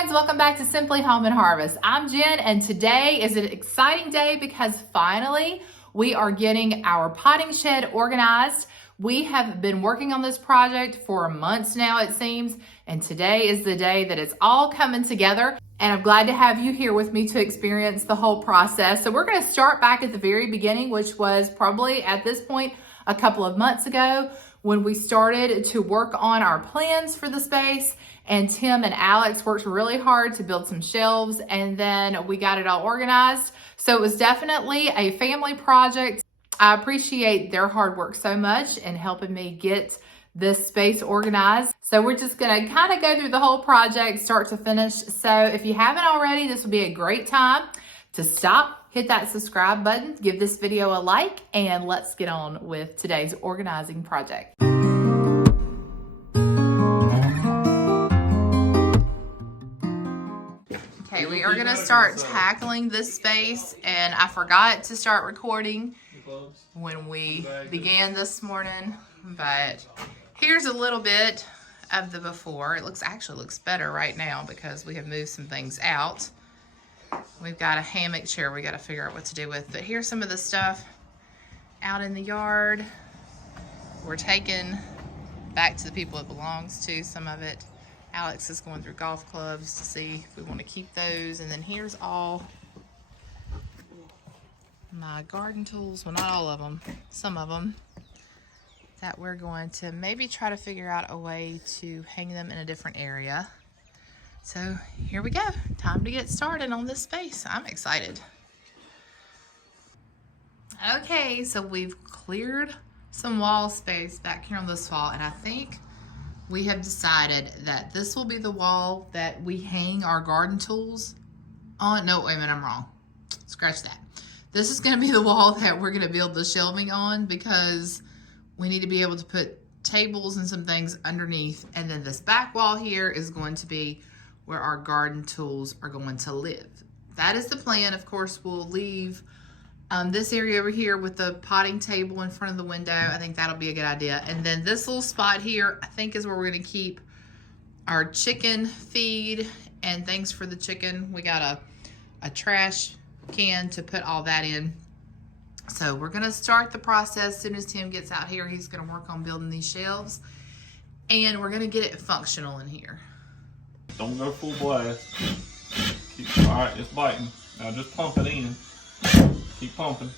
friends, welcome back to Simply Home and Harvest. I'm Jen, and today is an exciting day because finally we are getting our potting shed organized. We have been working on this project for months now, it seems, and today is the day that it's all coming together. And I'm glad to have you here with me to experience the whole process. So we're going to start back at the very beginning, which was probably at this point a couple of months ago when we started to work on our plans for the space. And Tim and Alex worked really hard to build some shelves, and then we got it all organized. So it was definitely a family project. I appreciate their hard work so much in helping me get this space organized. So we're just gonna kind of go through the whole project start to finish. So if you haven't already, this will be a great time to stop, hit that subscribe button, give this video a like, and let's get on with today's organizing project. Okay, we are gonna start tackling this space, and I forgot to start recording when we began this morning, but here's a little bit of the before. It actually looks better right now because we have moved some things out. We've got a hammock chair we got to figure out what to do with, but here's some of the stuff out in the yard. We're taking back to the people it belongs to, some of it. Alex is going through golf clubs to see if we want to keep those. And then here's all my garden tools. Well, not all of them, some of them that we're going to maybe try to figure out a way to hang them in a different area. So here we go. Time to get started on this space. I'm excited. Okay, so we've cleared some wall space back here on this wall, and I think we have decided that this will be the wall that we hang our garden tools on. No, wait a minute, I'm wrong. Scratch that. This is going to be the wall that we're going to build the shelving on because we need to be able to put tables and some things underneath. And then this back wall here is going to be where our garden tools are going to live. That is the plan. Of course, we'll leave this area over here with the potting table in front of the window. I think that'll be a good idea. And then this little spot here, I think, is where we're going to keep our chicken feed and things for the chicken. We got a trash can to put all that in. So we're going to start the process. As soon as Tim gets out here, he's going to work on building these shelves. And we're going to get it functional in here. Don't go full blast. All right, it's biting. Now just pump it in. Keep pumping.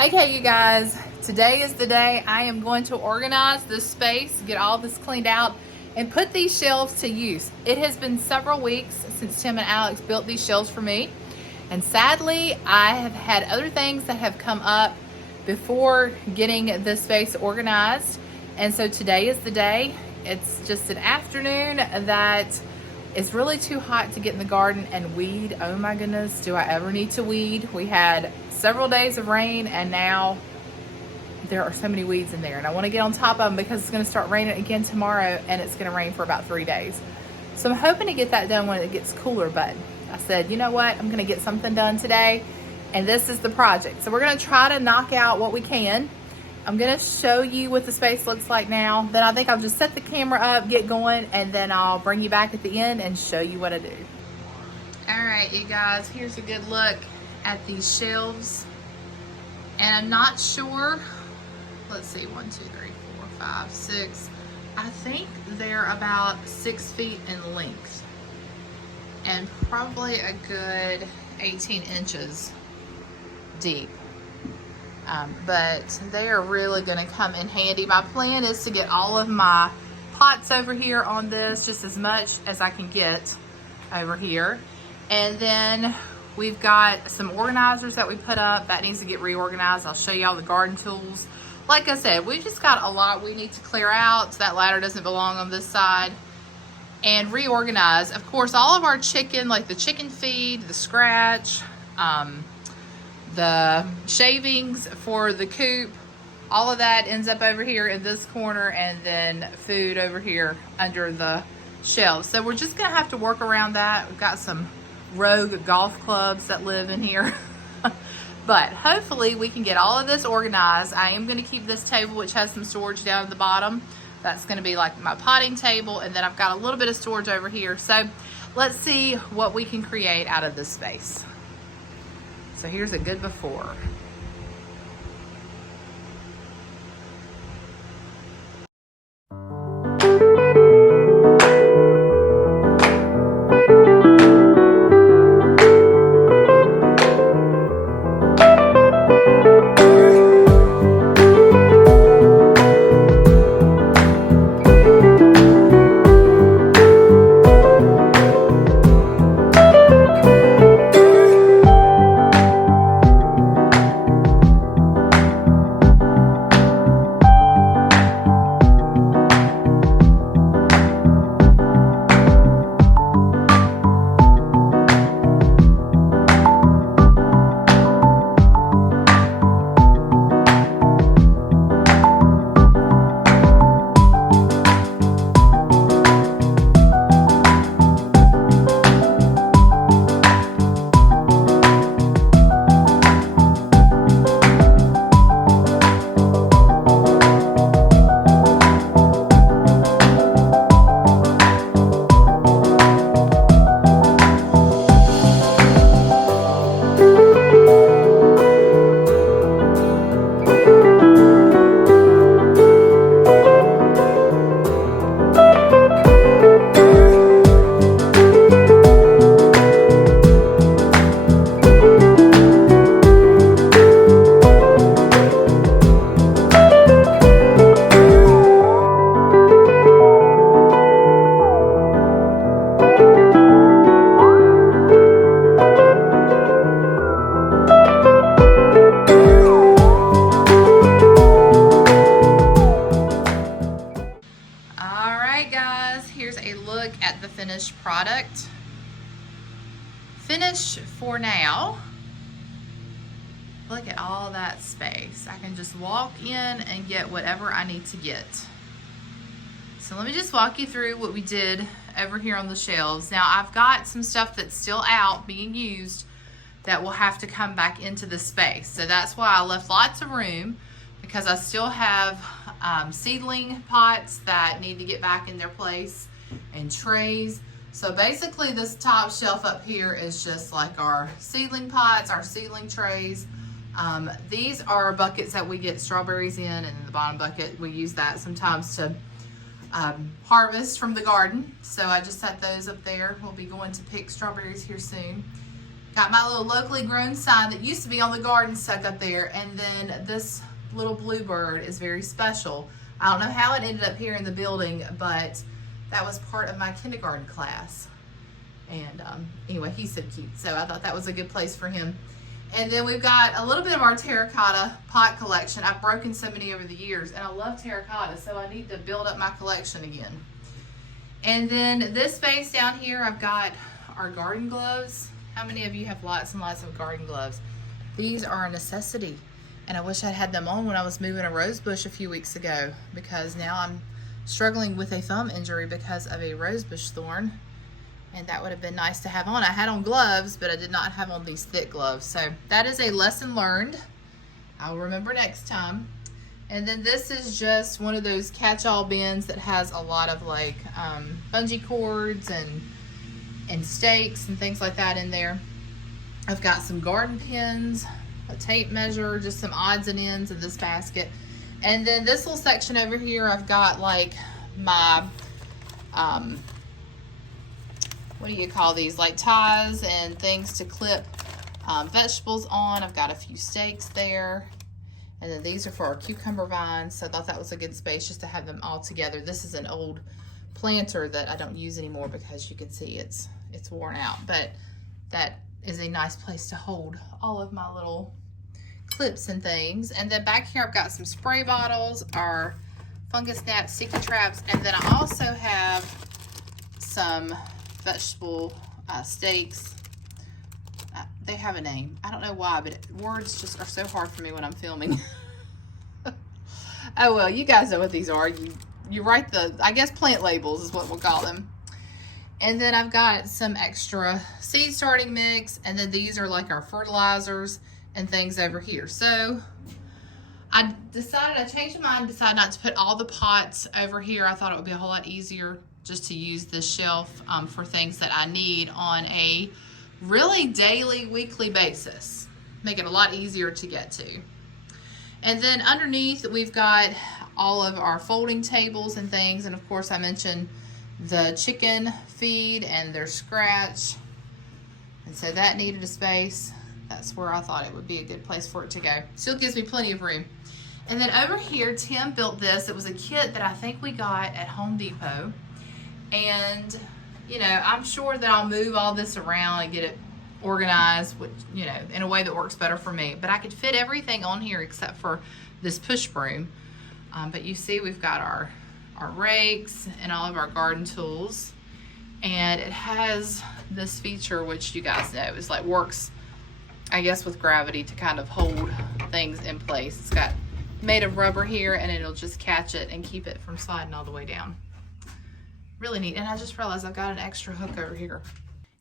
Okay, you guys, today is the day I am going to organize this space, get all this cleaned out, and put these shelves to use. It has been several weeks since Tim and Alex built these shelves for me, and sadly, I have had other things that have come up before getting this space organized, and so today is the day. It's just an afternoon that it's really too hot to get in the garden and weed. Oh my goodness, do I ever need to weed? We had several days of rain and now there are so many weeds in there, and I want to get on top of them because it's going to start raining again tomorrow, and it's going to rain for about 3 days. So I'm hoping to get that done when it gets cooler, but I said, you know what, I'm going to get something done today, and this is the project. So we're going to try to knock out what we can. I'm going to show you what the space looks like now. Then I think I'll just set the camera up, get going, and then I'll bring you back at the end and show you what I do. All right, you guys, here's a good look at these shelves. And I'm not sure, let's see, 1, 2, 3, 4, 5, 6. I think they're about 6 feet in length and probably a good 18 inches deep. But they are really going to come in handy. My plan is to get all of my pots over here on this, just as much as I can get over here. And then we've got some organizers that we put up that needs to get reorganized. I'll show you all the garden tools. Like I said, we just got a lot we need to clear out. So that ladder doesn't belong on this side. And reorganize. Of course, all of our chicken, like the chicken feed, the scratch, the shavings for the coop, all of that ends up over here in this corner, and then food over here under the shelves. So we're just gonna have to work around that. We've got some rogue golf clubs that live in here. But hopefully we can get all of this organized. I am gonna keep this table, which has some storage down at the bottom. That's gonna be like my potting table, and then I've got a little bit of storage over here. So let's see what we can create out of this space. So here's a good before. Finished product. Finished for now. Look at all that space. I can just walk in and get whatever I need to get. So let me just walk you through what we did over here on the shelves. Now I've got some stuff that's still out being used that will have to come back into the space. So that's why I left lots of room, because I still have seedling pots that need to get back in their place and trays. So basically this top shelf up here is just like our seedling pots, our seedling trays. These are buckets that we get strawberries in, and in the bottom bucket we use that sometimes to harvest from the garden. So I just set those up there. We'll be going to pick strawberries here soon. Got my little locally grown sign that used to be on the garden stuck up there. And then this little bluebird is very special. I don't know how it ended up here in the building, but that was part of my kindergarten class. And anyway, he's so cute. So I thought that was a good place for him. And then we've got a little bit of our terracotta pot collection. I've broken so many over the years, and I love terracotta, so I need to build up my collection again. And then this space down here, I've got our garden gloves. How many of you have lots and lots of garden gloves? These are a necessity, and I wish I'd had them on when I was moving a rose bush a few weeks ago, because now I'm struggling with a thumb injury because of a rosebush thorn. And that would have been nice to have on. I had on gloves, but I did not have on these thick gloves. So that is a lesson learned. I'll remember next time. And then this is just one of those catch-all bins that has a lot of like bungee cords and stakes and things like that in there. I've got some garden pins, a tape measure, just some odds and ends in this basket. And then this little section over here, I've got like my what do you call these, like ties and things to clip vegetables on. I've got a few stakes there. And then these are for our cucumber vines. So I thought that was a good space just to have them all together. This is an old planter that I don't use anymore because you can see it's worn out. But that is a nice place to hold all of my little clips and things. And then back here I've got some spray bottles, our fungus gnat sticky traps, and then I also have some vegetable stakes. They have a name. I don't know why, but words just are so hard for me when I'm filming. Oh well, you guys know what these are. You write the, I guess, plant labels is what we'll call them. And then I've got some extra seed starting mix, and then these are like our fertilizers and things over here. So I changed my mind, decided not to put all the pots over here. I thought it would be a whole lot easier just to use this shelf for things that I need on a really daily, weekly basis. Make it a lot easier to get to. And then underneath we've got all of our folding tables and things. And of course I mentioned the chicken feed and their scratch. And so that needed a space. That's where I thought it would be a good place for it to go. Still gives me plenty of room. And then over here, Tim built this. It was a kit that I think we got at Home Depot. And, you know, I'm sure that I'll move all this around and get it organized, which, you know, in a way that works better for me. But I could fit everything on here except for this push broom. But you see we've got our rakes and all of our garden tools. And it has this feature, which you guys know is like works, I guess, with gravity to kind of hold things in place. It's got made of rubber here, and it'll just catch it and keep it from sliding all the way down. Really neat. And I just realized I've got an extra hook over here.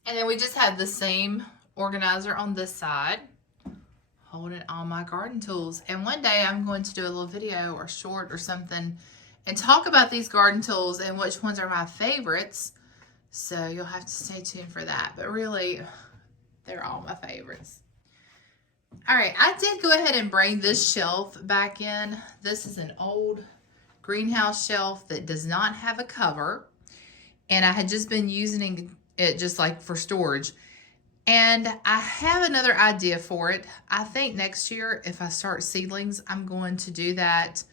And then we just have the same organizer on this side, holding all my garden tools. And one day I'm going to do a little video or short or something and talk about these garden tools and which ones are my favorites. So you'll have to stay tuned for that. But really, they're all my favorites. All right, I did go ahead and bring this shelf back in. This is an old greenhouse shelf that does not have a cover. And I had just been using it just like for storage. And I have another idea for it. I think next year, if I start seedlings, I'm going to do that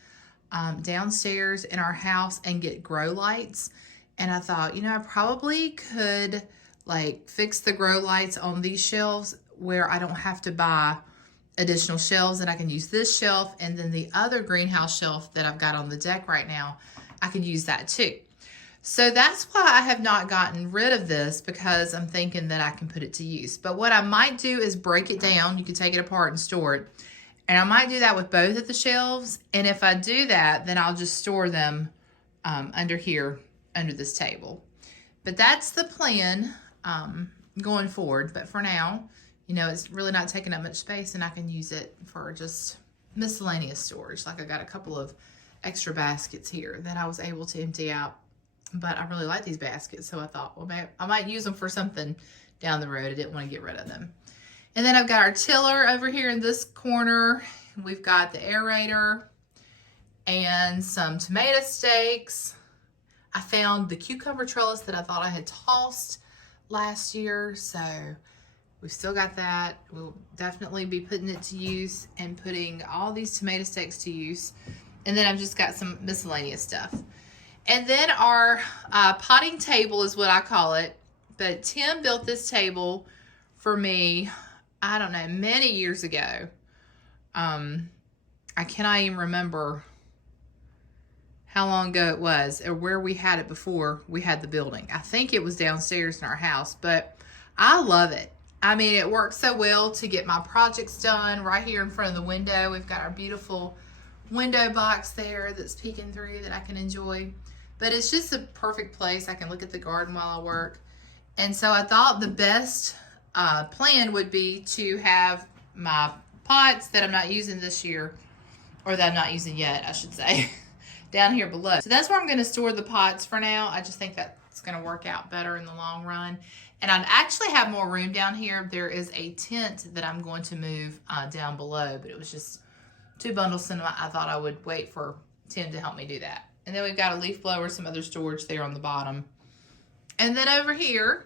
downstairs in our house and get grow lights. And I thought, you know, I probably could like fix the grow lights on these shelves where I don't have to buy additional shelves, and I can use this shelf, and then the other greenhouse shelf that I've got on the deck right now, I can use that too. So that's why I have not gotten rid of this, because I'm thinking that I can put it to use. But what I might do is break it down. You can take it apart and store it. And I might do that with both of the shelves. And if I do that, then I'll just store them under here, under this table. But that's the plan going forward. But for now, you know, it's really not taking up much space, and I can use it for just miscellaneous storage. Like I got a couple of extra baskets here that I was able to empty out. But I really like these baskets, so I thought, well, maybe I might use them for something down the road. I didn't want to get rid of them. And then I've got our tiller over here in this corner. We've got the aerator and some tomato stakes. I found the cucumber trellis that I thought I had tossed last year, so We've still got that. We'll definitely be putting it to use and putting all these tomato steaks to use. And then I've just got some miscellaneous stuff. And then our potting table is what I call it. But Tim built this table for me, I don't know, many years ago. I cannot even remember how long ago it was or where we had it before we had the building. I think it was downstairs in our house, but I love it. I mean, it works so well to get my projects done right here in front of the window. We've got our beautiful window box there that's peeking through that I can enjoy. But it's just a perfect place. I can look at the garden while I work. And so I thought the best plan would be to have my pots that I'm not using this year, or that I'm not using yet, I should say, down here below. So that's where I'm going to store the pots for now. I just think that's going to work out better in the long run. And I'd actually have more room down here. There is a tent that I'm going to move down below, but it was just too bundlesome. I thought I would wait for Tim to help me do that. And then we've got a leaf blower, some other storage there on the bottom. And then over here,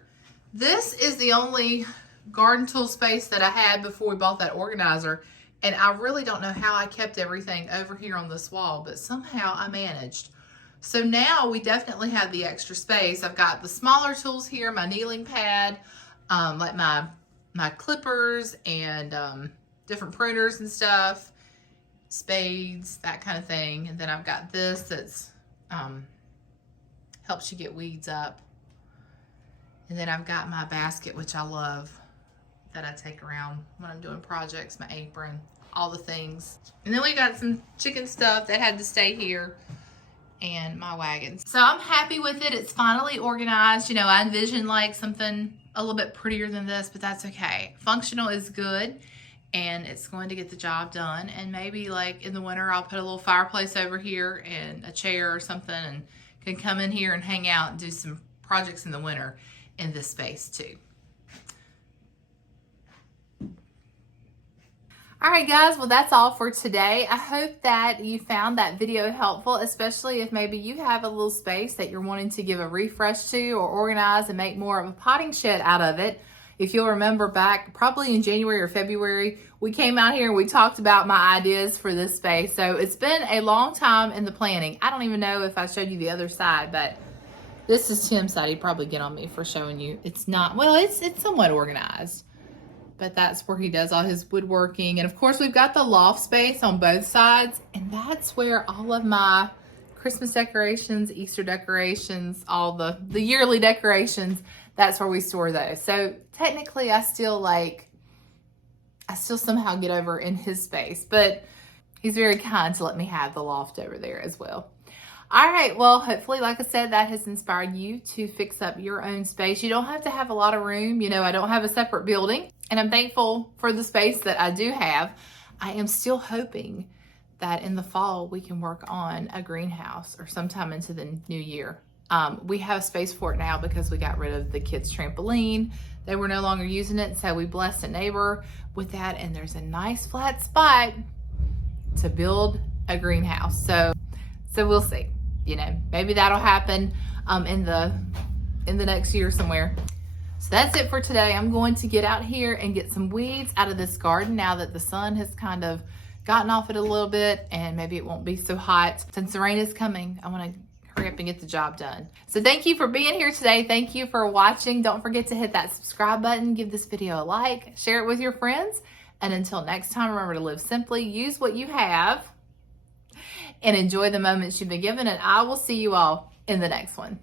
this is the only garden tool space that I had before we bought that organizer. And I really don't know how I kept everything over here on this wall, but somehow I managed. So now we definitely have the extra space. I've got the smaller tools here, my kneeling pad, like my clippers and different pruners and stuff, spades, that kind of thing. And then I've got this that's helps you get weeds up. And then I've got my basket, which I love, that I take around when I'm doing projects, my apron, all the things. And then we got some chicken stuff that had to stay here, and my wagons. So I'm happy with it. It's finally organized. You know, I envisioned like something a little bit prettier than this, but that's okay. Functional is good, and it's going to get the job done. And maybe like in the winter, I'll put a little fireplace over here and a chair or something, and can come in here and hang out and do some projects in the winter in this space too. All right, guys, well, that's all for today. I hope that you found that video helpful, especially if maybe you have a little space that you're wanting to give a refresh to or organize and make more of a potting shed out of it. If you'll remember back probably in January or February, we came out here and we talked about my ideas for this space. So it's been a long time in the planning. I don't even know if I showed you the other side, but this is Tim's side. He'd probably get on me for showing you. It's not, well, it's somewhat organized. But that's where he does all his woodworking. And of course, we've got the loft space on both sides. And that's where all of my Christmas decorations, Easter decorations, all the yearly decorations, that's where we store those. So technically, I still somehow get over in his space. But he's very kind to let me have the loft over there as well. All right, well, hopefully, like I said, that has inspired you to fix up your own space. You don't have to have a lot of room. You know, I don't have a separate building, and I'm thankful for the space that I do have. I am still hoping that in the fall we can work on a greenhouse or sometime into the new year. We have space for it now because we got rid of the kids' trampoline. They were no longer using it, so we blessed a neighbor with that, and there's a nice flat spot to build a greenhouse. So we'll see. You know, maybe that'll happen in the next year somewhere. So that's it for today. I'm going to get out here and get some weeds out of this garden now that the sun has kind of gotten off it a little bit, and maybe it won't be so hot. Since the rain is coming, I want to hurry up and get the job done. So thank you for being here today. Thank you for watching. Don't forget to hit that subscribe button, give this video a like, share it with your friends. And until next time, remember to live simply, use what you have, and enjoy the moments you've been given. And I will see you all in the next one.